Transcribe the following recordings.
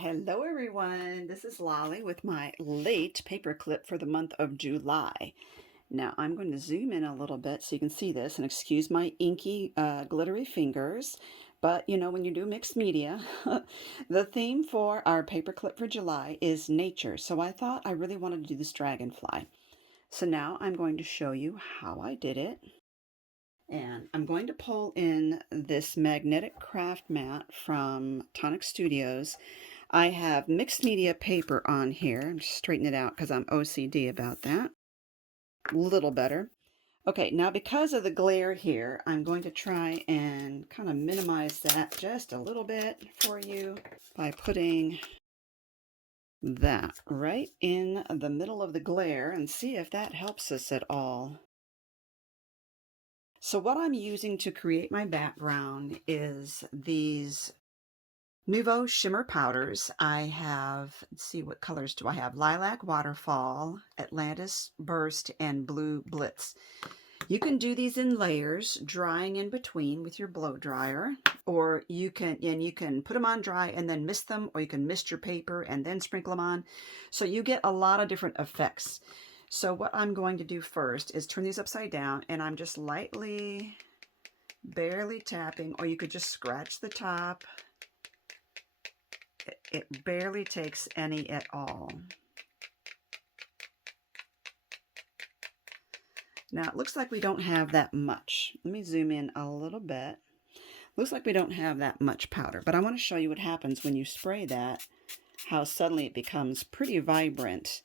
Hello everyone, this is Lolly with my late paperclip for the month of July. Now I'm going to zoom in a little bit so you can see this, and excuse my inky glittery fingers, but you know when you do mixed media, the theme for our paperclip for July is nature, so I thought I really wanted to do this dragonfly. So now I'm going to show you how I did it. And I'm going to pull in this magnetic craft mat from Tonic Studios. I have mixed media paper on here. I'm just straightening it out because I'm OCD about that. A little better. Okay, now because of the glare here, I'm going to try and kind of minimize that just a little bit for you by putting that right in the middle of the glare and see if that helps us at all. So what I'm using to create my background is these Nuvo Shimmer powders. I have, let's see, what colors do I have? Lilac Waterfall, Atlantis Burst, and Blue Blitz. You can do these in layers, drying in between with your blow dryer, or you can put them on dry and then mist them, or you can mist your paper and then sprinkle them on. So you get a lot of different effects. So what I'm going to do first is turn these upside down, and I'm just lightly, barely tapping, or you could just scratch the top. It barely takes any at all. Now it looks like we don't have that much. Let me zoom in a little bit. Looks like we don't have that much powder, but I want to show you what happens when you spray that, how suddenly it becomes pretty vibrant.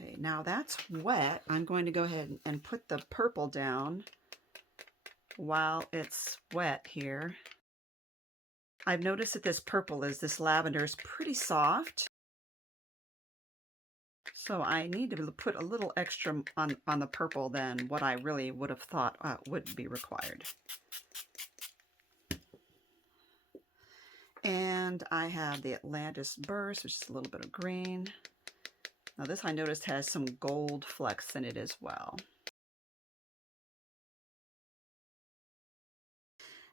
Okay, now that's wet. I'm going to go ahead and put the purple down while it's wet here. I've noticed that this lavender is pretty soft. So I need to put a little extra on the purple than what I really would have thought would be required. And I have the Atlantis Burst, which is a little bit of green. Now this I noticed has some gold flecks in it as well.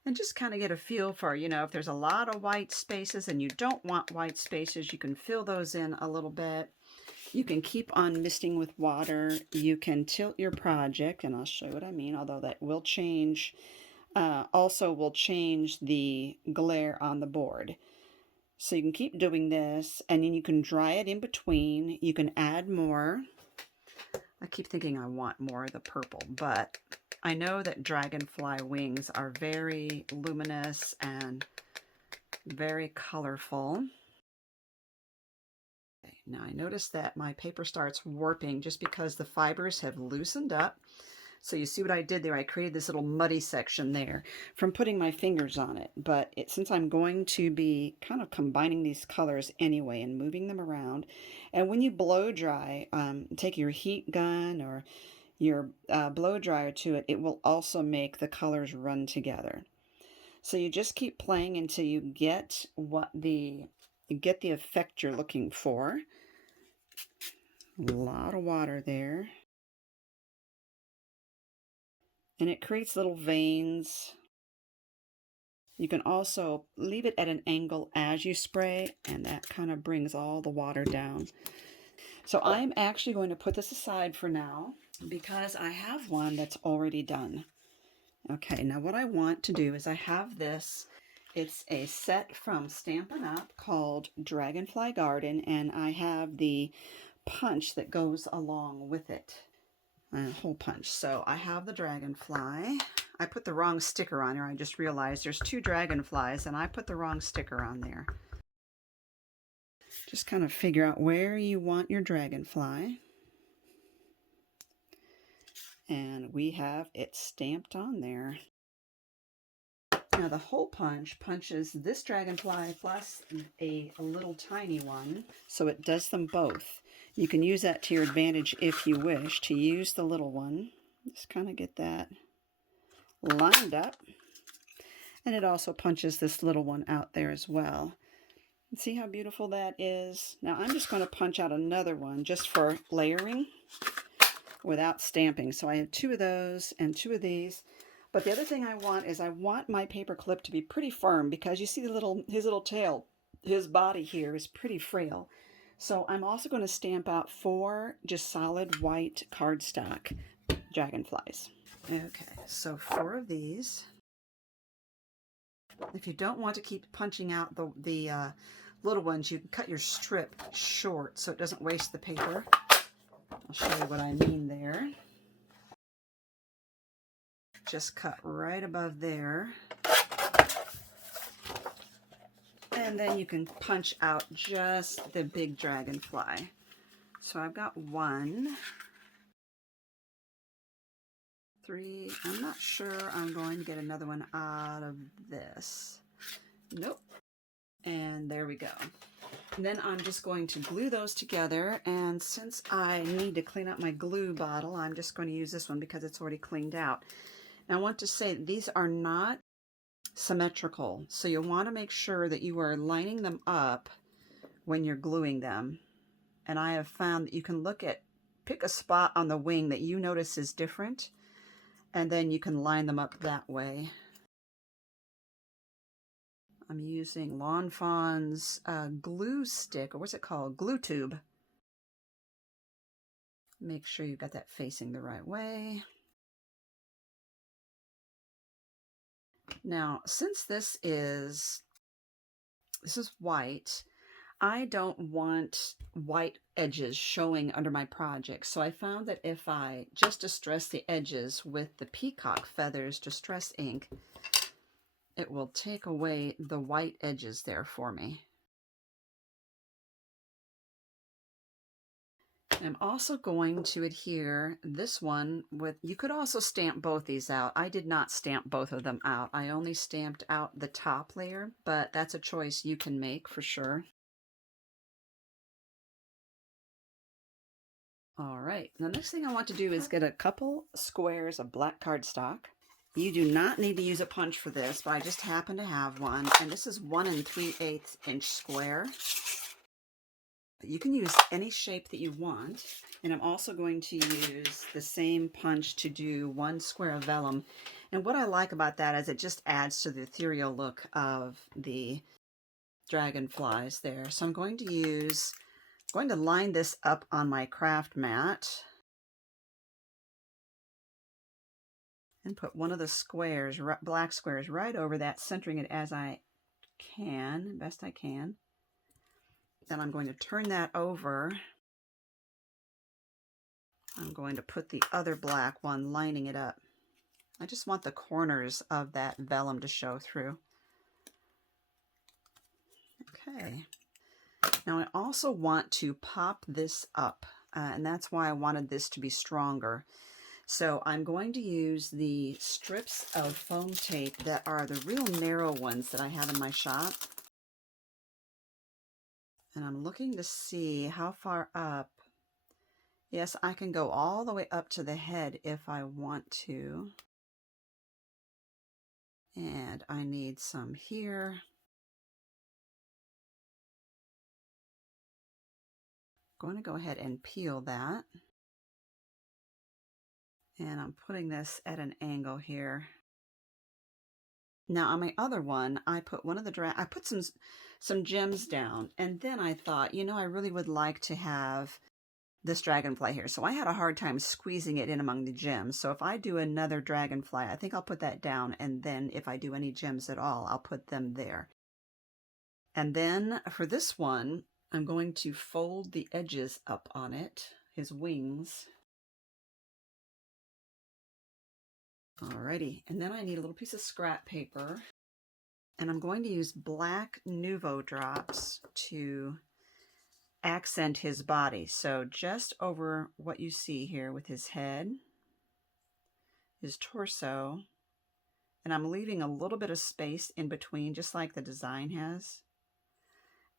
And just kind of get a feel for, you know, if there's a lot of white spaces and you don't want white spaces, you can fill those in a little bit. You can keep on misting with water. You can tilt your project, and I'll show you what I mean, although that will change, also will change the glare on the board. So you can keep doing this, and then you can dry it in between. You can add more. I keep thinking I want more of the purple, but I know that dragonfly wings are very luminous and very colorful. Okay, now I notice that my paper starts warping just because the fibers have loosened up. So you see what I did there? I created this little muddy section there from putting my fingers on it. But since I'm going to be kind of combining these colors anyway and moving them around, and when you blow dry, take your heat gun or your blow dryer to it, it will also make the colors run together. So you just keep playing until you get the effect you're looking for. A lot of water there. And it creates little veins. You can also leave it at an angle as you spray, and that kind of brings all the water down. So I'm actually going to put this aside for now because I have one that's already done. Okay, now what I want to do is I have this. It's a set from Stampin' Up! Called Dragonfly Garden, and I have the punch that goes along with it. A hole punch. So I have the dragonfly. I put the wrong sticker on there. I just realized there's two dragonflies and I put the wrong sticker on there. Just kind of figure out where you want your dragonfly. And we have it stamped on there. Now the hole punch punches this dragonfly plus a little tiny one, so it does them both. You can use that to your advantage if you wish to use the little one. Just kind of get that lined up. And it also punches this little one out there as well. And see how beautiful that is? Now I'm just going to punch out another one just for layering without stamping. So I have two of those and two of these. But the other thing I want is I want my paper clip to be pretty firm because you see his little tail his body here is pretty frail. So I'm also going to stamp out 4 just solid white cardstock dragonflies. Okay, so 4 of these. If you don't want to keep punching out the little ones, you can cut your strip short so it doesn't waste the paper. I'll show you what I mean there. Just cut right above there. And then you can punch out just the big dragonfly. So I've got 1, 3. I'm not sure I'm going to get another one out of this. Nope. And there we go. And then I'm just going to glue those together. And since I need to clean up my glue bottle, I'm just going to use this one because it's already cleaned out. Now I want to say these are not symmetrical. So you'll want to make sure that you are lining them up when you're gluing them. And I have found that you can pick a spot on the wing that you notice is different, and then you can line them up that way. I'm using Lawn Fawn's glue stick, or what's it called? Glue tube. Make sure you've got that facing the right way. Now, since this is white, I don't want white edges showing under my project. So I found that if I just distress the edges with the peacock feathers distress ink, it will take away the white edges there for me. I'm also going to adhere this one with, you could also stamp both these out. I did not stamp both of them out. I only stamped out the top layer, but that's a choice you can make for sure. All right, the next thing I want to do is get a couple squares of black cardstock. You do not need to use a punch for this, but I just happen to have one, and this is 1 3/8 inch square. You can use any shape that you want, and I'm also going to use the same punch to do 1 square of vellum. And what I like about that is it just adds to the ethereal look of the dragonflies there. So I'm going to line this up on my craft mat and put one of the squares, black squares, right over that, centering it as I can, best I can. Then I'm going to turn that over. I'm going to put the other black one lining it up. I just want the corners of that vellum to show through. Okay. Now I also want to pop this up, and that's why I wanted this to be stronger. So I'm going to use the strips of foam tape that are the real narrow ones that I have in my shop. And I'm looking to see how far up. Yes, I can go all the way up to the head if I want to. And I need some here. I'm going to go ahead and peel that. And I'm putting this at an angle here. Now on my other one, I put one of the I put some gems down, and then I thought, you know, I really would like to have this dragonfly here. So I had a hard time squeezing it in among the gems. So if I do another dragonfly, I think I'll put that down, and then if I do any gems at all, I'll put them there. And then for this one, I'm going to fold the edges up on it, his wings. Alrighty, and then I need a little piece of scrap paper, and I'm going to use black Nuvo Drops to accent his body. So just over what you see here with his head, his torso, and I'm leaving a little bit of space in between, just like the design has.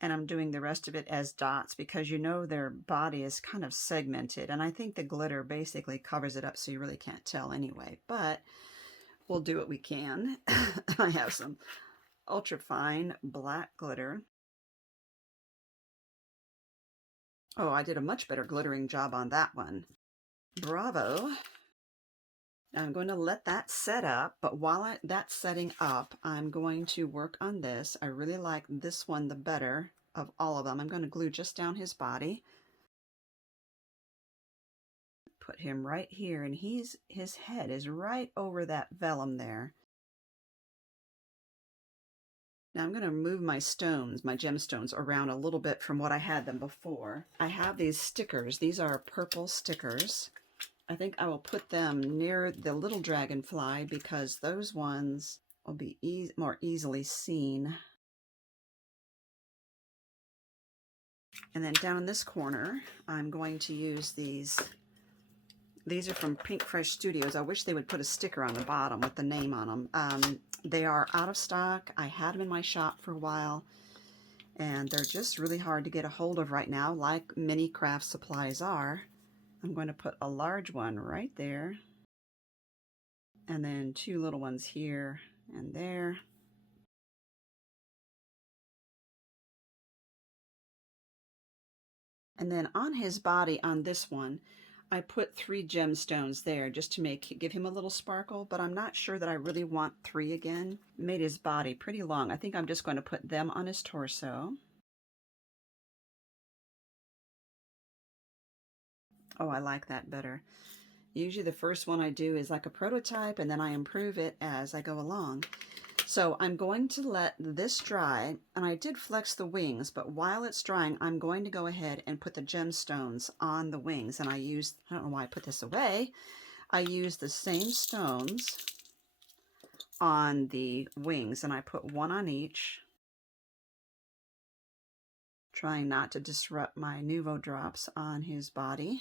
And I'm doing the rest of it as dots because you know their body is kind of segmented, and I think the glitter basically covers it up so you really can't tell anyway, but we'll do what we can. I have some ultra fine black glitter. Oh, I did a much better glittering job on that one. Bravo. I'm going to let that set up, but while that's setting up, I'm going to work on this. I really like this one the better of all of them. I'm going to glue just down his body. Put him right here, and his head is right over that vellum there. Now I'm going to move my stones, my gemstones, around a little bit from what I had them before. I have these stickers. These are purple stickers. I think I will put them near the little dragonfly because those ones will be more easily seen. And then down in this corner, I'm going to use these. These are from Pink Fresh Studios. I wish they would put a sticker on the bottom with the name on them. They are out of stock. I had them in my shop for a while, and they're just really hard to get a hold of right now, like many craft supplies are. I'm going to put a large one right there, and then 2 little ones here and there. And then on his body, on this one, I put 3 gemstones there just to give him a little sparkle, but I'm not sure that I really want 3 again. Made his body pretty long. I think I'm just going to put them on his torso. Oh, I like that better. Usually the first one I do is like a prototype, and then I improve it as I go along. So I'm going to let this dry, and I did flex the wings, but while it's drying, I'm going to go ahead and put the gemstones on the wings. And I don't know why I put this away. I used the same stones on the wings, and I put 1 on each, trying not to disrupt my Nuvo Drops on his body.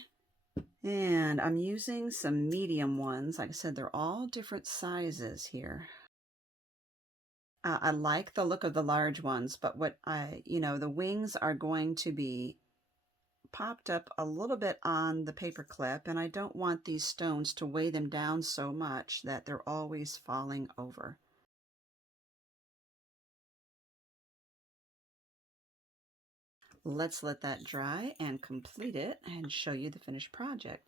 And I'm using some medium ones. Like I said, they're all different sizes here. I like the look of the large ones, but the wings are going to be popped up a little bit on the paper clip, and I don't want these stones to weigh them down so much that they're always falling over. Let's let that dry and complete it and show you the finished project.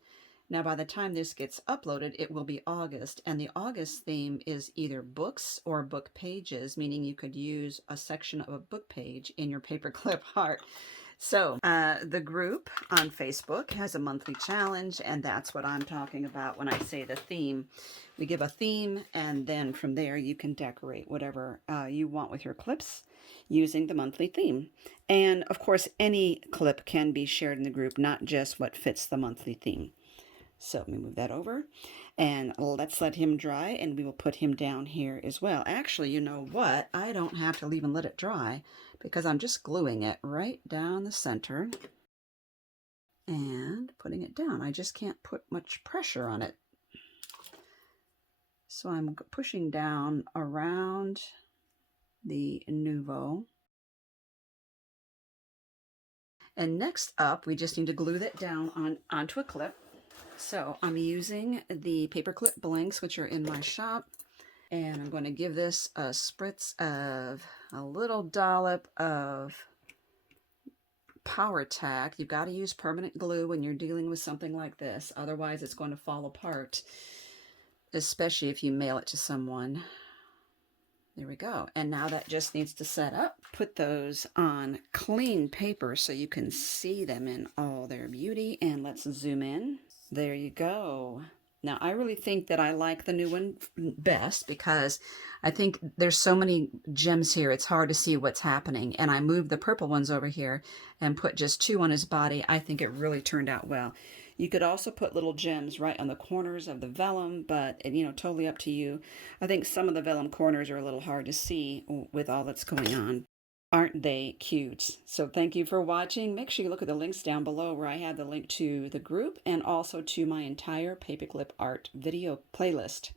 Now, by the time this gets uploaded, it will be August, and the August theme is either books or book pages, meaning you could use a section of a book page in your paperclip art. So the group on Facebook has a monthly challenge, and that's what I'm talking about when I say the theme. We give a theme, and then from there you can decorate whatever you want with your clips using the monthly theme. And of course, any clip can be shared in the group, not just what fits the monthly theme. So let me move that over, and let's let him dry, and we will put him down here as well. Actually, you know what? I don't have to even let it dry because I'm just gluing it right down the center and putting it down. I just can't put much pressure on it. So I'm pushing down around the Nuvo. And next up, we just need to glue that down onto a clip. So I'm using the paperclip blanks, which are in my shop, and I'm going to give this a spritz of a little dollop of Power Tack. You've got to use permanent glue when you're dealing with something like this, otherwise it's going to fall apart, especially if you mail it to someone. There we go. And now that just needs to set up. Put those on clean paper so you can see them in all their beauty, and let's zoom in. There you go. Now, I really think that I like the new one best because I think there's so many gems here, it's hard to see what's happening. And I moved the purple ones over here and put just 2 on his body. I think it really turned out well. You could also put little gems right on the corners of the vellum, but, totally up to you. I think some of the vellum corners are a little hard to see with all that's going on. Aren't they cute? So thank you for watching. Make sure you look at the links down below where I have the link to the group and also to my entire paperclip art video playlist.